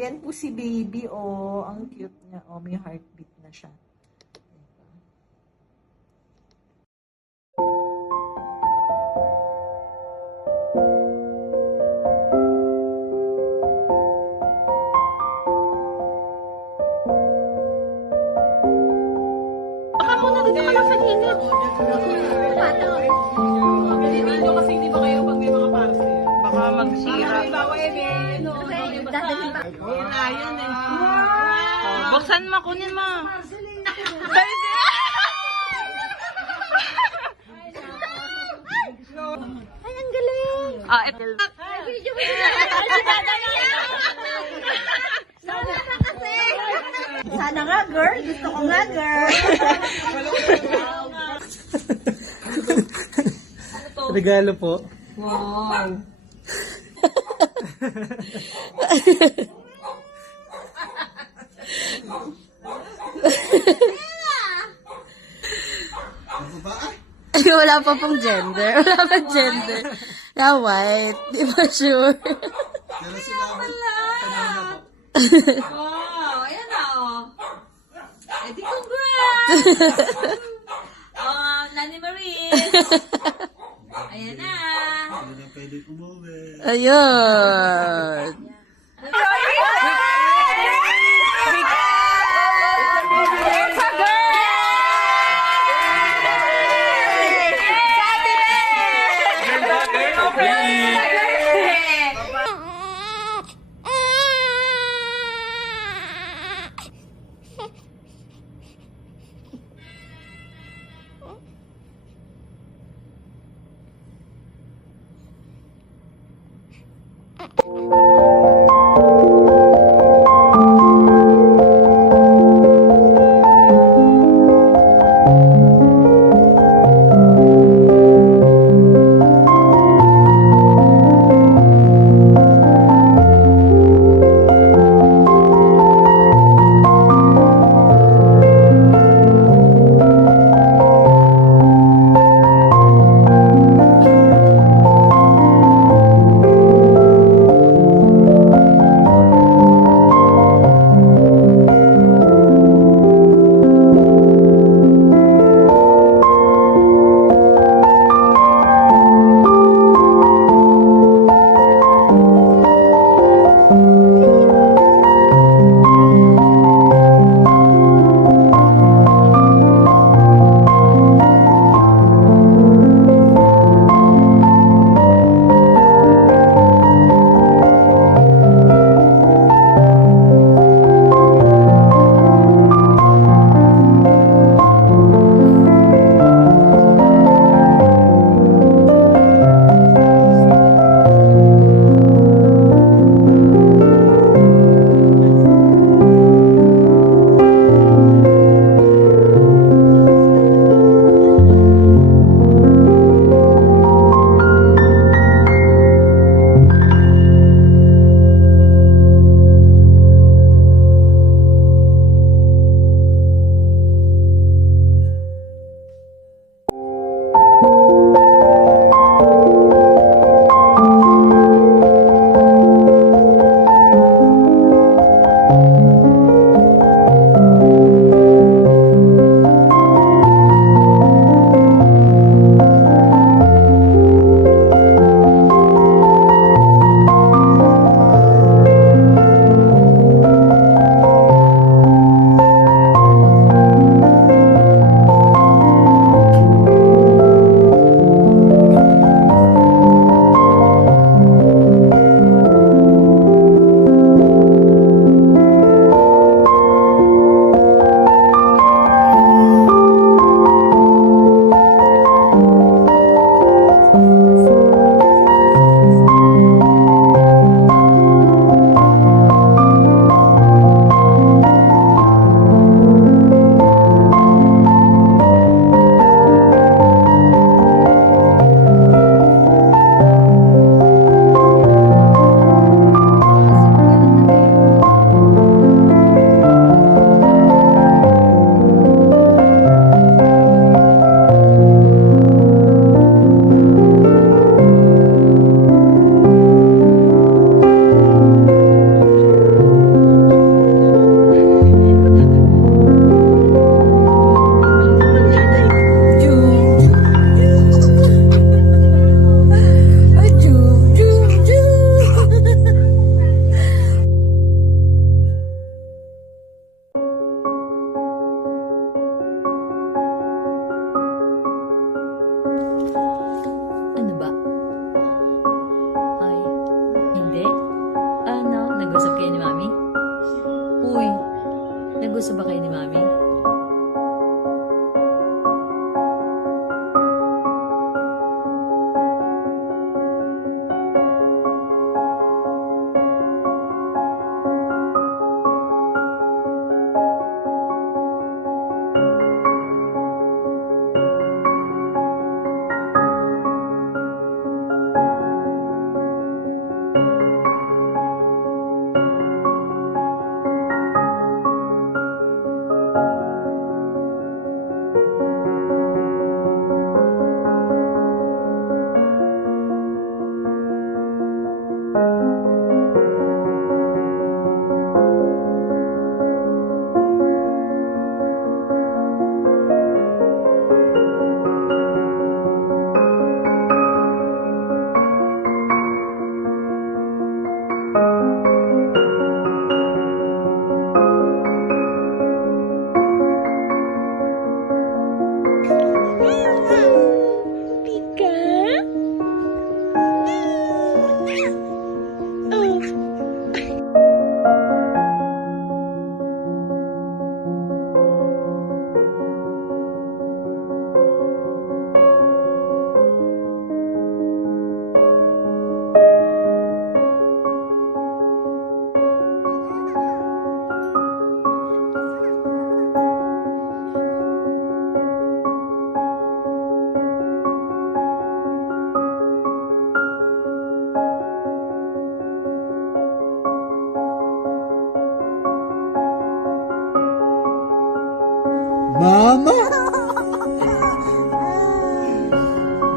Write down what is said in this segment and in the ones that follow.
Ayan po si baby, oh. Ang cute niya. Oh, may heartbeat na siya. Baka muna dito ka lang sa gilid. Dito kasi hindi ba kayo pag may mga parcel? Baka magsira. Ayan eh. Buksan mo, kunin mo. Ay, ang galing! Ah, ito. Video mo sana nga, girl. Gusto ko nga, girl. Regalo po. Wow. Wala pa pong gender. Wala pa gender. Na white. Di ba sure? Pero sinabi, kanina po. Wow, ayan na oh. Eh di congrats! Oh, Nani Marie. Ayan na. Hindi na pwede umuwi. Ayun. Thank you. gusto ba kayo ni Mami? Mama!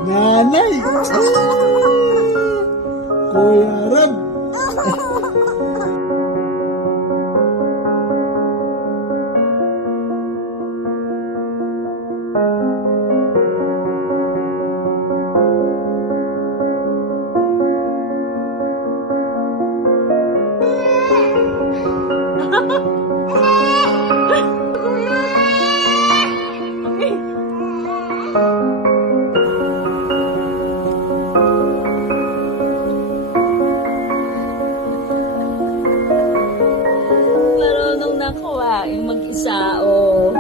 Nanay! Kuya Rab! Marunong na kuwain mag-isa, oh.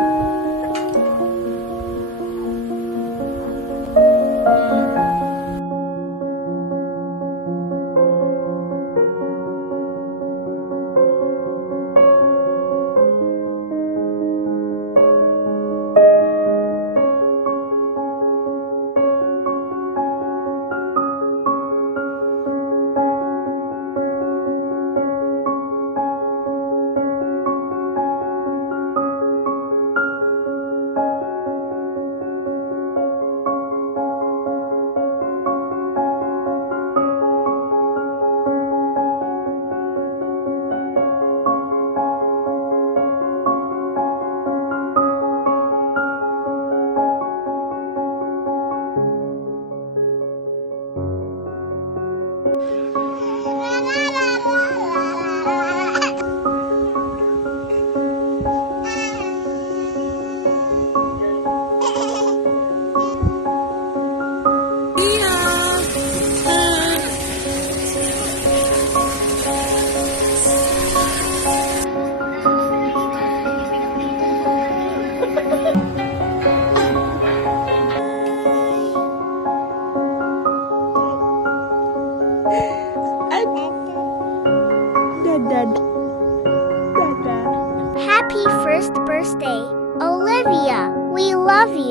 Happy first birthday, Olivia. We love you.